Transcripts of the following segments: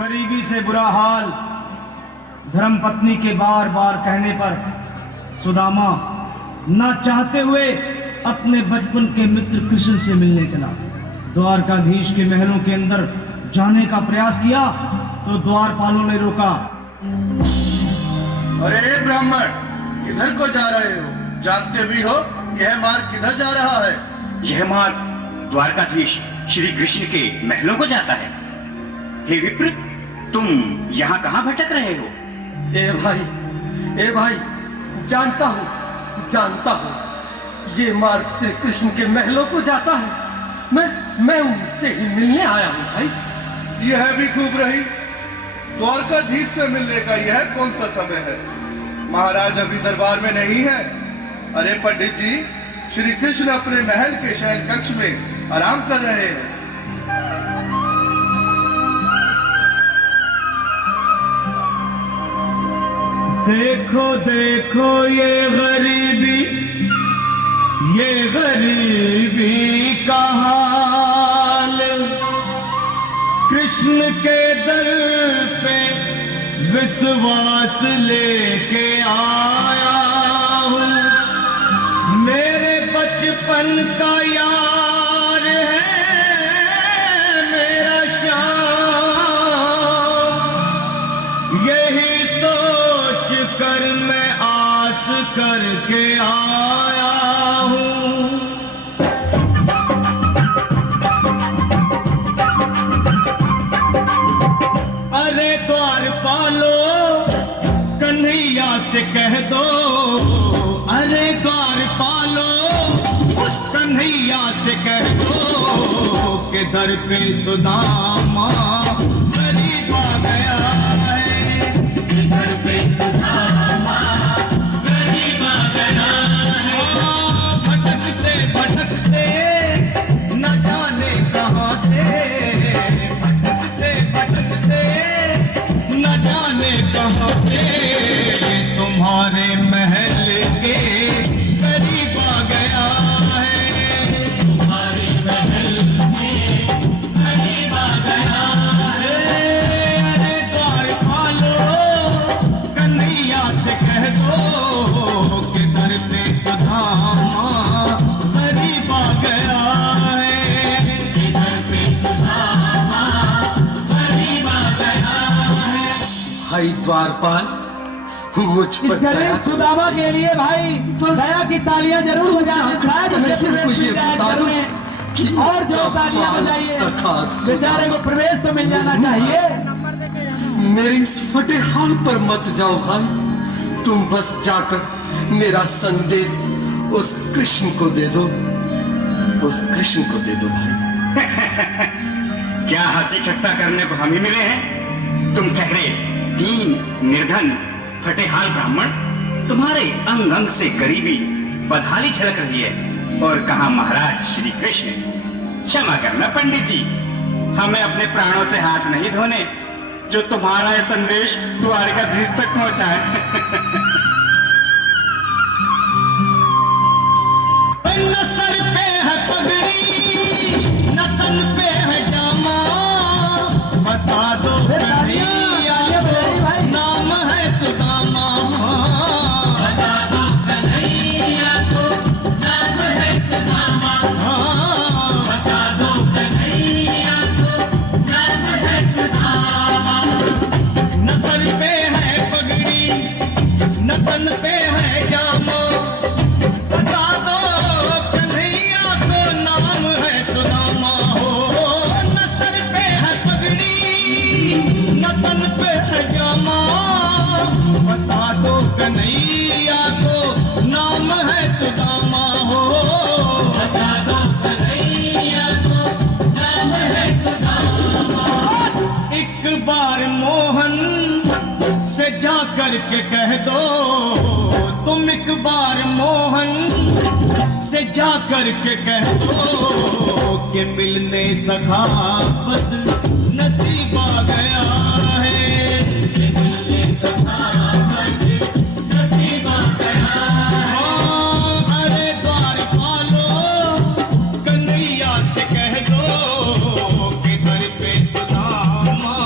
गरीबी से बुरा हाल धर्मपत्नी के बार बार कहने पर सुदामा न चाहते हुए अपने बचपन के मित्र कृष्ण से मिलने चला। द्वारकाधीश के महलों के अंदर जाने का प्रयास किया तो द्वारपालों ने रोका। अरे ब्राह्मण, किधर को जा रहे हो? जानते भी हो यह मार्ग किधर जा रहा है? यह मार्ग द्वारकाधीश श्री कृष्ण के महलों को जाता है। हे विप्र, तुम यहाँ कहाँ भटक रहे हो? ए भाई, जानता हूँ ये मार्ग श्री कृष्ण के महलों को जाता है। मैं उनसे ही मिलने आया हूँ भाई। यह भी खूब रही। द्वारकाधीश से मिलने का यह कौन सा समय है? महाराज अभी दरबार में नहीं है। अरे पंडित जी, श्री कृष्ण अपने महल के शयन कक्ष में आराम कर रहे हैं। देखो देखो ये गरीबी का हाल, कृष्ण के दर पे विश्वास लेके आया हूँ। मेरे बचपन का यार है मेरा श्याम, यही सोच कर मैं आस करके आया हूँ। अरे द्वारपालो कन्हैया से कह दो, अरे द्वारपालो उस कन्हैया से कह दो कि दर पे सुदामा गरीब आ गया है। दर पे सुदामा गरीब आ गया है। भटकते भटकते न जाने कहाँ से, भटकते भटकते न जाने कहाँ से तुम्हारे महल के करीब आ गया है। तुम्हारे महल के करीब आ गया है। अरे द्वारपालो कन्हैया से कह दो कि दर पे सुदामा करीब आ गया है। दर पे सुदामा करीब आ गया है। भाई द्वारपाल, मुझ पर गरीब सुदामा के लिए भाई दया की तालियां जरूर बजाएं। शायद उसे प्रवेश मिल जाए घर में, और जो तालियां बजाइए, बेचारे को प्रवेश तो मिल जाना चाहिए। मेरे इस फटे हाल पर मत जाओ भाई, तुम बस जाकर मेरा संदेश उस कृष्ण को दे दो, उस कृष्ण को दे दो भाई। क्या हंसी ठट्टा करने को हम ही मिले हैं? तुम ठहरे दीन निर्धन फटे हाल ब्राह्मण, तुम्हारे अंग अंग से गरीबी बदहाली झलक रही है। और कहा महाराज श्री कृष्ण। क्षमा करना पंडित जी, हमें अपने प्राणों से हाथ नहीं धोने जो तुम्हारा यह संदेश द्वारकाधीश तक पहुंचाए। न सर पे है पगड़ी, न तन पे है जामा, बता दो नाम है सुदामा। बता दो कन्हैया को नाम है सुदामा। बता दो कन्हैया को नाम है सुदामा। न सर पे है पगड़ी, न तन पे है जामा, बता दो कन्हैया को नाम है सुदामा। हो न सर पे है पगड़ी, न तन पे है जामा, बता दो कन्हैया को नाम है सुदामा। हो बता दो कन्हैया को नाम है सुदामा। एक बार मोहन से जा करके कह दो, तुम एक बार मोहन से जा करके कह दो कि मिलने सखा बद नसीब आ गया है। मिलने सखा बद नसीब आ गया है। अरे द्वारपालो कन्हैया से कह दो कि दर पे सुदामा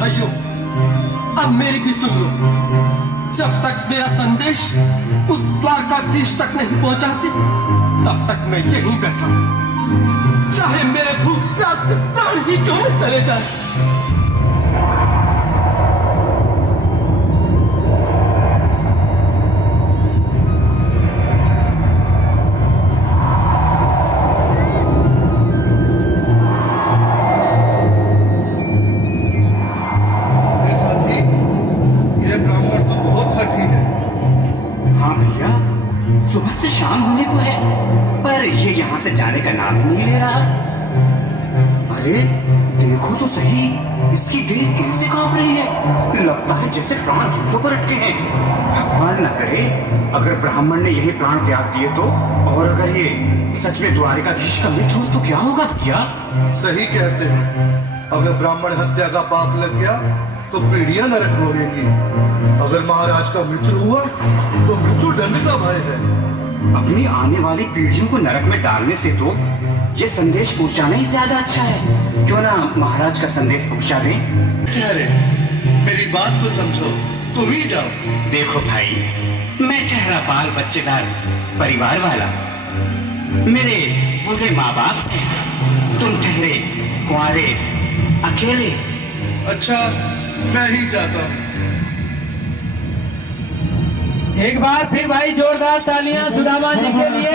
भाइयों, अब मेरी भी सुन लो। जब तक मेरा संदेश उस द्वारकाधीश तक नहीं पहुंचाती, तब तक मैं यहीं बैठा हूं, चाहे मेरे भूख प्यास से प्राण ही क्यों न चले जाए। सुबह से शाम होने को है, पर ये यहाँ से जाने का नाम ही नहीं ले रहा। अरे देखो तो सही, इसकी देह कैसे कांप रही है। लगता है जैसे प्राण हाथों पर अटके हैं। भगवान न करे अगर ब्राह्मण ने यही प्राण त्याग दिए तो, और अगर ये सच में द्वारिकाधीश का मित्र हो तो क्या होगा भैया? सही कहते हैं, अगर ब्राह्मण हत्या का पाप लग गया तो पीढ़ियां नरक भोगेंगी। अगर महाराज का मित्र हुआ तो मृत्यु दंड का भय है। अपनी आने वाली पीढ़ियों को नरक में डालने से तो ये संदेश पहुंचाना ही ज्यादा अच्छा है। क्यों ना महाराज का संदेश पहुंचा दें? क्या रे, मेरी बात को समझो, तुम ही जाओ। देखो भाई, मैं ठहरा बाल बच्चेदार परिवार वाला, मेरे बूढ़े माँ बाप हैं, तुम ठहरे कुंवारे अकेले। अच्छा, मैं ही जाता हूँ। एक बार फिर भाई जोरदार तालियां सुदामा जी के लिए।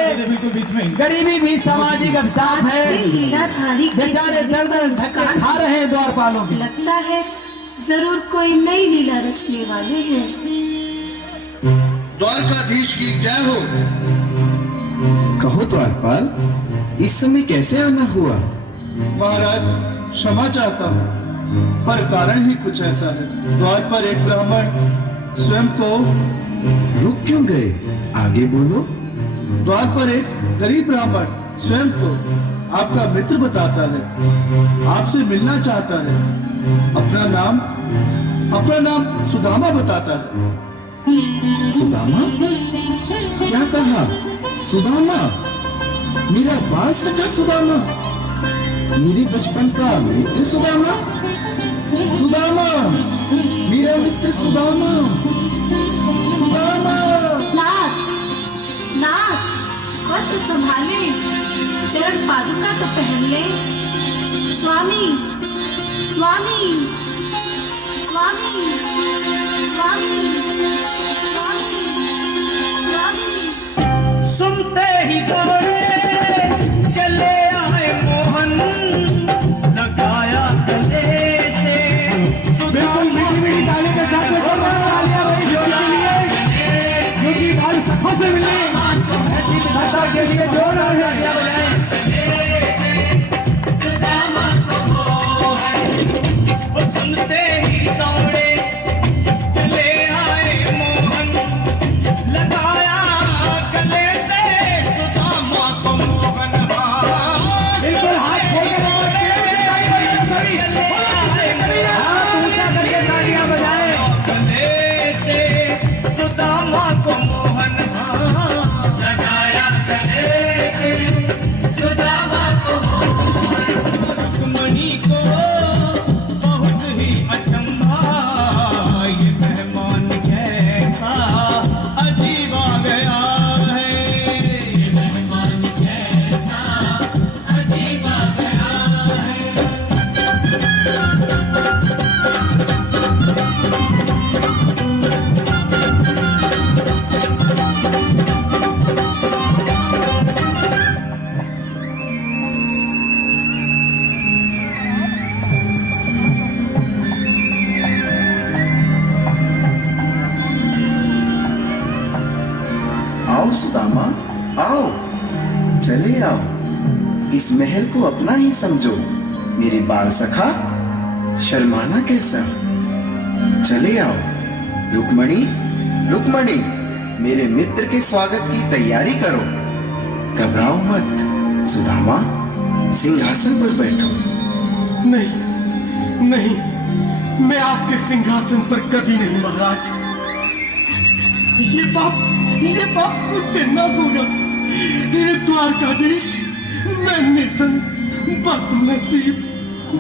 गरीबी भी सामाजिक अभिशाप है। लीलाधारी बेचारे दर दर धक्के खा रहे हैं द्वारपालों के। लगता है जरूर कोई नई लीला रचने वाले हैं। द्वारकाधीश की जय हो। कहो द्वारपाल, इस समय कैसे आना हुआ? महाराज, क्षमा चाहता हूँ, पर कारण ही कुछ ऐसा है। द्वार पर एक ब्राह्मण स्वयं को रुक क्यों गए? आगे बोलो। द्वार पर एक गरीब ब्राह्मण स्वयं को आपका मित्र बताता है, आपसे मिलना चाहता है। अपना नाम सुदामा बताता है। सुदामा? क्या कहा? सुदामा? मेरा बाल सखा सुदामा? मेरे बचपन का मित्र सुदामा? सुदामा, मेरा मित्र सुदामा। सुदामा। नाथ, नाथ, वस्त्र संभाले, चरण पादुका तो पहन ले। स्वामी, स्वामी, स्वामी, स्वामी, स्वामी, स्वामी। सुनते ही दौड़े चले आए मोहन, लगाया गले से। बिल्कुल मीठी मीठी ताली के साथ में तालियां बड़ी जोर के लिए, क्योंकि भाई सफा से मिले ऐसी भाषा के लिए जोरदार तालियां बजाएं। सुनते ही दौड़े चले आए मोहन, लगाया गले से सुदामा को मोहन। बिल्कुल हाथ तालियां बजाएं। गले से सुदामा को मोहन, लगाया गले से सुदामा को मोहन। रुक्मणी को बहुत ही अचंभा, ये मेहमान कैसा अजीब आ गया है। ये मेहमान कैसा अजीब आ गया है। आओ सुदामा, आओ, चले आओ। इस महल को अपना ही समझो। मेरे बाल सखा, शर्माना कैसा? चले आओ। रुक्मणी, रुक्मणी, मेरे मित्र के स्वागत की तैयारी करो। घबराओ मत। सुदामा, सिंहासन पर बैठो। नहीं, नहीं, मैं आपके सिंहासन पर कभी नहीं महाराज। ये पाप मुझसे न होगा। ये द्वारकाधीश, मैं निर्धन, बदनसीब,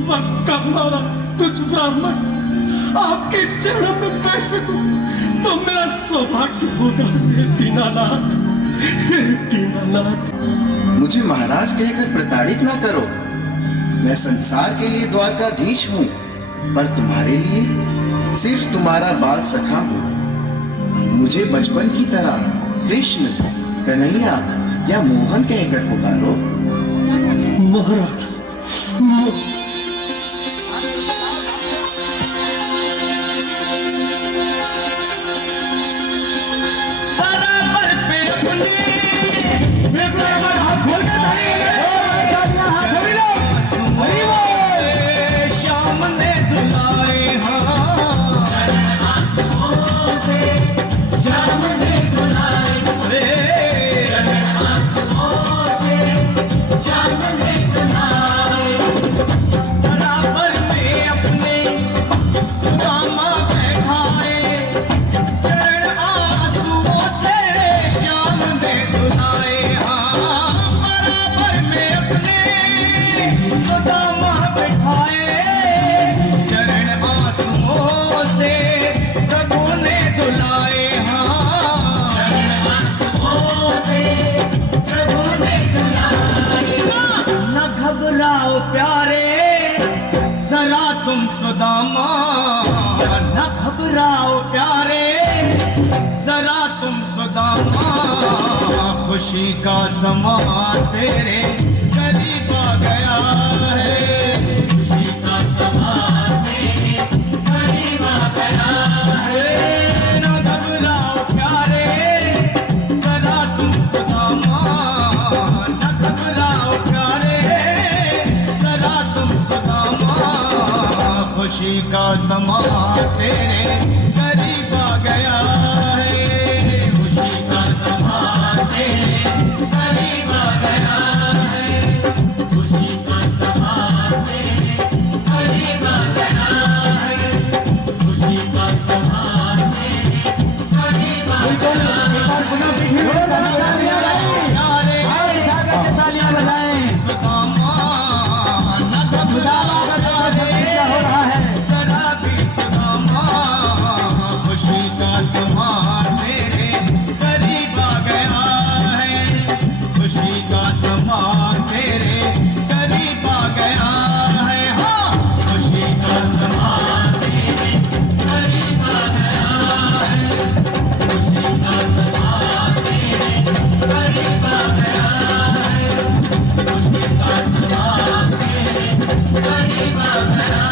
बदकर्मारा तुझ ब्राह्मण आपके चरणों में बैठ सकूं तो मेरा सौभाग्य होगा। हे दीनानाथ, हे दीनानाथ। मुझे महाराज कहकर प्रताड़ित ना करो। मैं संसार के लिए द्वारकाधीश हूँ, पर तुम्हारे लिए सिर्फ तुम्हारा बाल सखा हूँ। मुझे बचपन की तरह कृष्ण, कन्हैया या मोहन कहकर पुकारो। महाराज, बराबर पे अपनी बराबर हाथ खोल के श्याम ने दुलाए बराबर में अपने सुदामा बैठाए, चरण आंसुओं से श्याम ने दुलाए। बराबर में अपने सुदामा बैठाए, चरण आंसुओं से प्रभु ने दुलाए। न घबराओ प्यारे जरा तुम सुदामा, न घबराओ प्यारे जरा तुम सुदामा। खुशी का समा तेरे करीब आ गया है, खुशी का समा तेरे करीब आ गया है। न घबराओ प्यारे जरा तुम सुदामा, न घबराओ प्यारे जरा तुम सुदामा। खुशी का समा तेरे करीब आ गया है, खुशी का समा तेरे करीब आ गया है, खुशी का समा तेरे करीब आ गया है, खुशी का समा तेरे करीब आ गया है। तालियां बजाएं सुदामा, न घबराओ क्या हो रहा है जरा भी सुदामा। खुशी का समा तेरे करीब आ गया है, खुशी का समा तेरे करीब आ गया है। हाँ, खुशी का समा तेरे करीब आ गया है, खुशी का समा तेरे करीब आ गया है, खुशी का समा तेरे करीब आ गया।